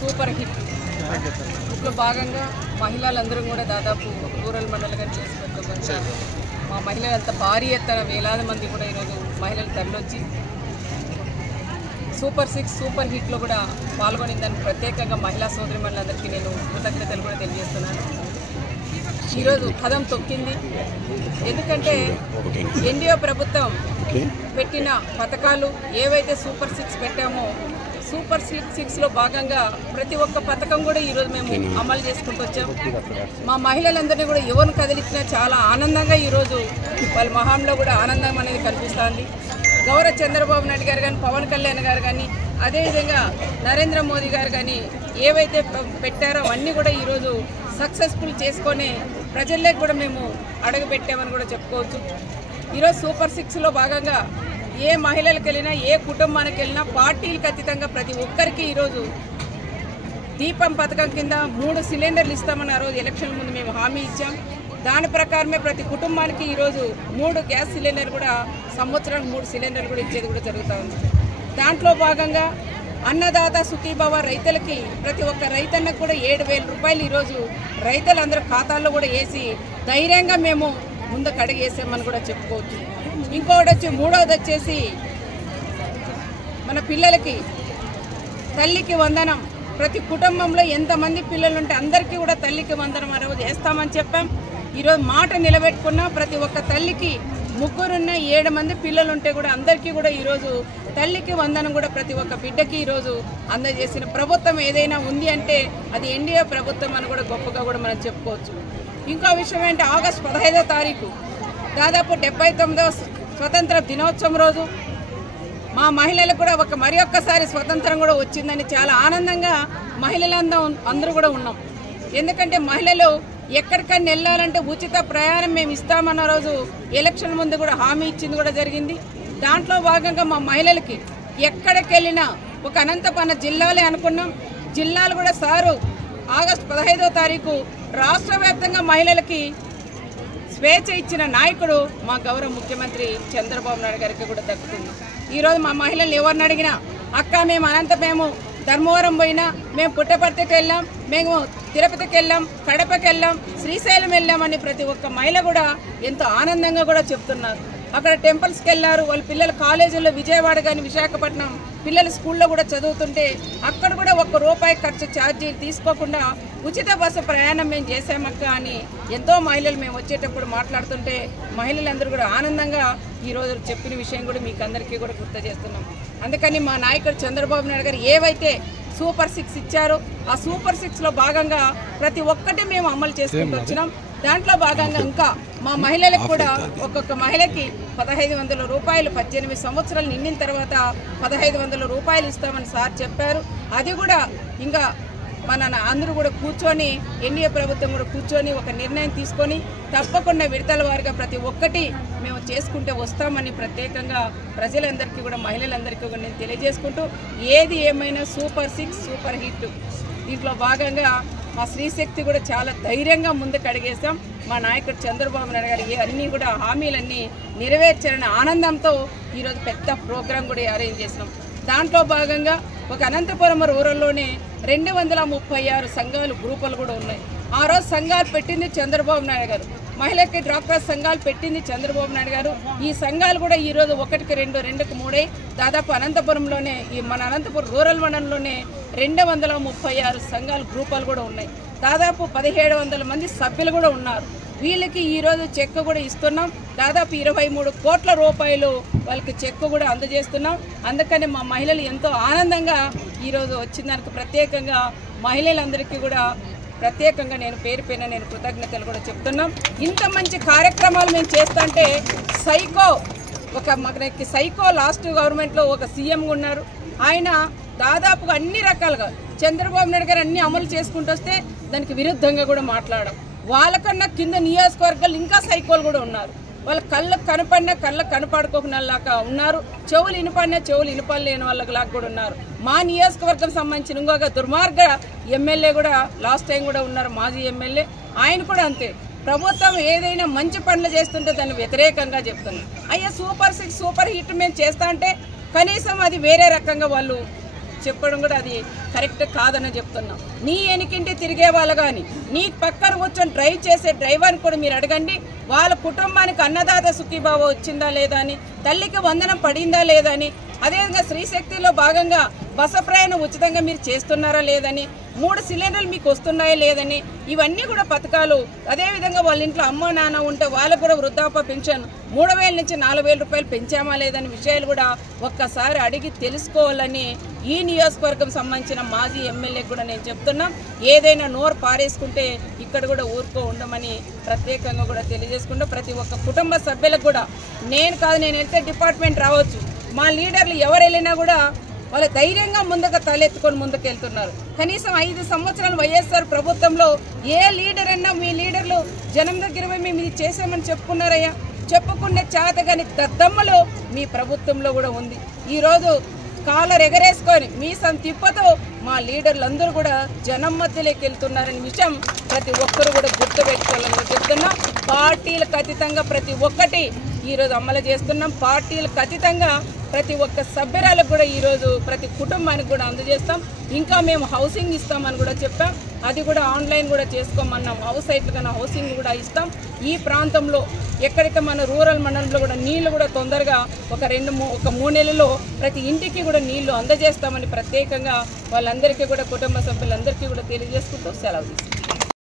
Super hit ఇంట్లో భాగంగా మహిళలందరూ కూడా దాదాపు రూరల్ మండలంగా చేసి పెట్టుకుంటారు. మా మహిళలు అంత భారీ ఎత్తున వేలాది మంది కూడా ఈరోజు మహిళలు తరలివచ్చి సూపర్ హిట్లో కూడా పాల్గొనిందని ప్రత్యేకంగా మహిళా సోదరిమణులందరికీ నేను కృతజ్ఞతలు కూడా తెలియజేస్తున్నాను. ఈరోజు కదం తొక్కింది. ఎందుకంటే ఎన్డీఏ ప్రభుత్వం పెట్టిన పథకాలు ఏవైతే సూపర్ 6 పెట్టామో సూపర్ 6లో భాగంగా ప్రతి ఒక్క పథకం కూడా ఈరోజు మేము అమలు చేసుకుంటూ వచ్చాం. మా మహిళలందరినీ కూడా ఎవరిని కదిలించినా చాలా ఆనందంగా ఈరోజు వాళ్ళ మొహంలో కూడా ఆనందం అనేది కనిపిస్తుంది. గౌరవ చంద్రబాబు నాయుడు గారు కానీ, పవన్ కళ్యాణ్ గారు కానీ, అదేవిధంగా నరేంద్ర మోదీ గారు కానీ ఏవైతే పెట్టారో అవన్నీ కూడా ఈరోజు సక్సెస్ఫుల్ చేసుకొని ప్రజల్లోకి కూడా మేము అడుగుపెట్టామని కూడా చెప్పుకోవచ్చు. ఈరోజు సూపర్ 6లో భాగంగా ఏ మహిళలకు వెళ్ళినా, ఏ కుటుంబానికి వెళ్ళినా పార్టీలకు అతీతంగా ప్రతి ఒక్కరికి ఈరోజు దీపం పథకం కింద 3 సిలిండర్లు ఇస్తామని ఆ రోజు ఎలక్షన్ ముందు మేము హామీ ఇచ్చాం. దాని ప్రకారమే ప్రతి కుటుంబానికి ఈరోజు 3 గ్యాస్ సిలిండర్ కూడా సంవత్సరానికి 3 సిలిండర్లు కూడా ఇచ్చేది కూడా జరుగుతూ ఉంది. దాంట్లో భాగంగా అన్నదాత సుఖీభవ రైతులకి ప్రతి ఒక్క రైతన్నకు కూడా 7,000 రూపాయలు ఈరోజు రైతులందరూ ఖాతాల్లో కూడా వేసి ధైర్యంగా మేము ముందుకు అడిగేసామని కూడా చెప్పుకోవచ్చు. ఇంకొకటి వచ్చి మూడవది వచ్చేసి మన పిల్లలకి తల్లికి వందనం. ప్రతి కుటుంబంలో ఎంతమంది పిల్లలు ఉంటే అందరికీ కూడా తల్లికి వందనం ఆ రోజు వేస్తామని చెప్పాం. ఈరోజు మాట నిలబెట్టుకున్న ప్రతి ఒక్క తల్లికి 3 ఉన్న 7 మంది పిల్లలు ఉంటే కూడా అందరికీ కూడా ఈరోజు తల్లికి వందనం కూడా ప్రతి ఒక్క బిడ్డకి ఈరోజు అందజేసిన ప్రభుత్వం ఏదైనా ఉంది అంటే అది ఎన్డీఏ ప్రభుత్వం అని కూడా గొప్పగా కూడా మనం చెప్పుకోవచ్చు. ఇంకో విషయం ఏంటి, ఆగస్టు 15వ తారీఖు దాదాపు 79వ స్వతంత్ర దినోత్సవం రోజు మా మహిళలకు కూడా మరి ఒక్కసారి స్వతంత్రం కూడా వచ్చిందని చాలా ఆనందంగా అందరూ కూడా ఉన్నాం. ఎందుకంటే మహిళలు ఎక్కడికన్నా వెళ్ళాలంటే ఉచిత ప్రయాణం మేము ఇస్తామన్న రోజు ఎలక్షన్ ముందు కూడా హామీ ఇచ్చింది కూడా జరిగింది. దాంట్లో భాగంగా మా మహిళలకి ఎక్కడికి వెళ్ళినా ఒక అనంతపన జిల్లాలే అనుకున్నాం. జిల్లాలు కూడా సారు ఆగస్టు 15వ తారీఖు రాష్ట్ర వ్యాప్తంగా మహిళలకి స్వేచ్ఛ ఇచ్చిన నాయకుడు మా గౌరవ ముఖ్యమంత్రి చంద్రబాబు నాయుడు గారికి కూడా దక్కుతుంది. ఈరోజు మా మహిళలు ఎవరిని అడిగినా అక్క మేము ధర్మవరం పోయినా, మేము పుట్టపర్తికి వెళ్ళాం, మేము తిరుపతికి వెళ్ళాం, కడపకి వెళ్ళాం, శ్రీశైలం వెళ్ళామని ప్రతి ఒక్క మహిళ కూడా ఎంతో ఆనందంగా కూడా చెప్తున్నారు. అక్కడ టెంపుల్స్కి వెళ్ళారు, వాళ్ళ పిల్లలు కాలేజీల్లో విజయవాడ కానీ విశాఖపట్నం పిల్లలు స్కూల్లో కూడా చదువుతుంటే అక్కడ కూడా ₹1 ఖర్చు ఛార్జీలు తీసుకోకుండా ఉచిత బస్సు ప్రయాణం మేము చేసామక్క అని ఎంతో మహిళలు మేము వచ్చేటప్పుడు మాట్లాడుతుంటే మహిళలందరూ కూడా ఆనందంగా ఈరోజు చెప్పిన విషయం కూడా మీకు అందరికీ కూడా గుర్తు చేస్తున్నాం. అందుకని మా నాయకుడు చంద్రబాబు నాయుడు గారు ఏవైతే సూపర్ 6 ఇచ్చారో ఆ సూపర్ 6లో భాగంగా ప్రతి ఒక్కటి మేము అమలు చేసుకుంటూ వచ్చినాం. దాంట్లో భాగంగా ఇంకా మా మహిళలకు కూడా ఒక్కొక్క మహిళకి ₹1,500 18 సంవత్సరాలు నిండిన తర్వాత ₹1,500 ఇస్తామని సార్ చెప్పారు. అది కూడా ఇంకా మన అందరూ కూడా కూర్చొని ఎన్డీఏ ప్రభుత్వం కూడా కూర్చొని ఒక నిర్ణయం తీసుకొని తప్పకుండా విడతల వారిగా ప్రతి ఒక్కటి మేము చేసుకుంటే వస్తామని ప్రత్యేకంగా ప్రజలందరికీ కూడా మహిళలందరికీ కూడా నేను తెలియజేసుకుంటూ ఏది ఏమైనా సూపర్ 6 సూపర్ హిట్ దీంట్లో భాగంగా మా స్త్రీశక్తి కూడా చాలా ధైర్యంగా ముందుకు అడిగేసాం. మా నాయకుడు చంద్రబాబు నాయుడు గారు అన్నీ కూడా హామీలన్నీ నెరవేర్చారని ఆనందంతో ఈరోజు పెద్ద ప్రోగ్రాం కూడా అరేంజ్ చేసినాం. దాంట్లో భాగంగా ఒక అనంతపురం రూరల్లోనే 236 సంఘాలు గ్రూపులు కూడా ఉన్నాయి. ఆ రోజు సంఘాలు పెట్టింది చంద్రబాబు నాయుడు గారు, మహిళకి డ్వాక్రా సంఘాలు పెట్టింది చంద్రబాబు నాయుడు గారు. ఈ సంఘాలు కూడా ఈరోజు 1కి 2, 2కి 3 దాదాపు అనంతపురంలోనే మన అనంతపురం రూరల్ మండలంలోనే 236 సంఘాలు గ్రూపులు కూడా ఉన్నాయి. దాదాపు 1700 మంది సభ్యులు కూడా ఉన్నారు. వీళ్ళకి ఈరోజు చెక్ కూడా ఇస్తున్నాం. దాదాపు 23 కోట్ల రూపాయలు వాళ్ళకి చెక్ కూడా అందజేస్తున్నాం. అందుకని మా మహిళలు ఎంతో ఆనందంగా ఈరోజు వచ్చిన దానికి ప్రత్యేకంగా మహిళలందరికీ కూడా ప్రత్యేకంగా నేను పేరు పైన నేను కృతజ్ఞతలు కూడా చెప్తున్నాం. ఇంత మంచి కార్యక్రమాలు మేము చేస్తుంటే మనకి సైకో లాస్ట్ గవర్నమెంట్లో ఒక సీఎం ఉన్నారు. ఆయన దాదాపుగా అన్ని రకాలుగా చంద్రబాబు నాయుడు గారు అన్ని అమలు చేసుకుంటూ వస్తే దానికి విరుద్ధంగా కూడా మాట్లాడడం. వాళ్ళకన్నా కింద నియోజకవర్గాలు ఇంకా సైకోలు కూడా ఉన్నారు. వాళ్ళ కళ్ళకు కనపడినా కళ్ళకు కనపడుకోకున్నలాగా ఉన్నారు, చెవులు ఇనపడినా చెవులు ఇనపడలేని వాళ్ళలాగా కూడా ఉన్నారు. మా నియోజకవర్గం సంబంధించిన ఇంకొక దుర్మార్గ ఎమ్మెల్యే కూడా లాస్ట్ టైం కూడా ఉన్నారు, మాజీ ఎమ్మెల్యే. ఆయన కూడా అంతే, ప్రభుత్వం ఏదైనా మంచి పనులు చేస్తుంటే దాన్ని వ్యతిరేకంగా చెప్తున్నారు. అయ్యా సూపర్ 6 సూపర్ హిట్ మేము చేస్తా అంటే కనీసం అది వేరే రకంగా వాళ్ళు చెప్పడం కూడా అది కరెక్ట్ కాదని చెప్తున్నాం. నీ ఎనికింటి తిరిగే వాళ్ళు కానీ నీ పక్కన కూర్చొని డ్రైవ్ చేసే డ్రైవర్ని కూడా మీరు అడగండి, వాళ్ళ కుటుంబానికి అన్నదాత సుఖీభావ వచ్చిందా లేదా అని, తల్లికి వందనం పడిందా లేదని, అదేవిధంగా స్త్రీశక్తిలో భాగంగా బస ప్రయాణం ఉచితంగా మీరు చేస్తున్నారా లేదని, 3 సిలిండర్లు మీకు వస్తున్నాయా లేదని, ఇవన్నీ కూడా పథకాలు. అదేవిధంగా వాళ్ళ ఇంట్లో అమ్మ నాన్న ఉంటే వాళ్ళకు కూడా వృద్ధాప్య పెన్షన్ 3,000 నుంచి 4,000 రూపాయలు పెంచామా లేదని విషయాలు కూడా ఒక్కసారి అడిగి తెలుసుకోవాలని ఈ నియోజకవర్గం సంబంధించిన మాజీ ఎమ్మెల్యే కూడా నేను చెప్తున్నా. ఏదైనా నోరు పారేసుకుంటే ఇక్కడ కూడా ఊరుకో ఉండమని ప్రత్యేకంగా కూడా తెలియజేసుకుంటూ ప్రతి ఒక్క కుటుంబ సభ్యులకు కూడా నేను కాదు, నేను వెళ్తే డిపార్ట్మెంట్ రావచ్చు, మా లీడర్లు ఎవరు వెళ్ళినా కూడా వాళ్ళు ధైర్యంగా ముందుకు తలెత్తుకొని ముందుకు వెళ్తున్నారు. కనీసం 5 సంవత్సరాలు వైఎస్ఆర్ ప్రభుత్వంలో ఏ లీడర్ అన్నా మీ లీడర్లు జనం దగ్గర మేము ఇది చేసామని చెప్పుకున్నారయ్యా? చెప్పుకునే చేతగాని దద్దమ్మలు మీ ప్రభుత్వంలో కూడా ఉంది. ఈరోజు కాలర్ ఎగరేసుకొని మీసం తిప్పతో మా లీడర్లందరూ కూడా జనం మధ్యలోకి వెళ్తున్నారనే విషయం ప్రతి ఒక్కరు కూడా గుర్తుపెట్టుకోవాలని చెప్తున్నాం. పార్టీలకు అతీతంగా ప్రతి ఒక్కటి ఈరోజు అమలు చేస్తున్నాం. పార్టీలకు అతీతంగా ప్రతి ఒక్క సభ్యురాలకు కూడా ఈరోజు ప్రతి కుటుంబానికి కూడా అందజేస్తాం. ఇంకా మేము హౌసింగ్ ఇస్తామని కూడా చెప్పాం, అది కూడా ఆన్లైన్ కూడా చేసుకోమన్నాం. హౌస్ సైట్లు కన్నా హౌసింగ్ కూడా ఇస్తాం. ఈ ప్రాంతంలో ఎక్కడైతే మన రూరల్ మండలంలో కూడా నీళ్లు కూడా తొందరగా ఒక 3 నెలల్లో ప్రతి ఇంటికి కూడా నీళ్లు అందజేస్తామని ప్రత్యేకంగా వాళ్ళందరికీ కూడా కుటుంబ సభ్యులందరికీ కూడా తెలియజేసుకుంటూ సెలవు తీసుకుంటాం.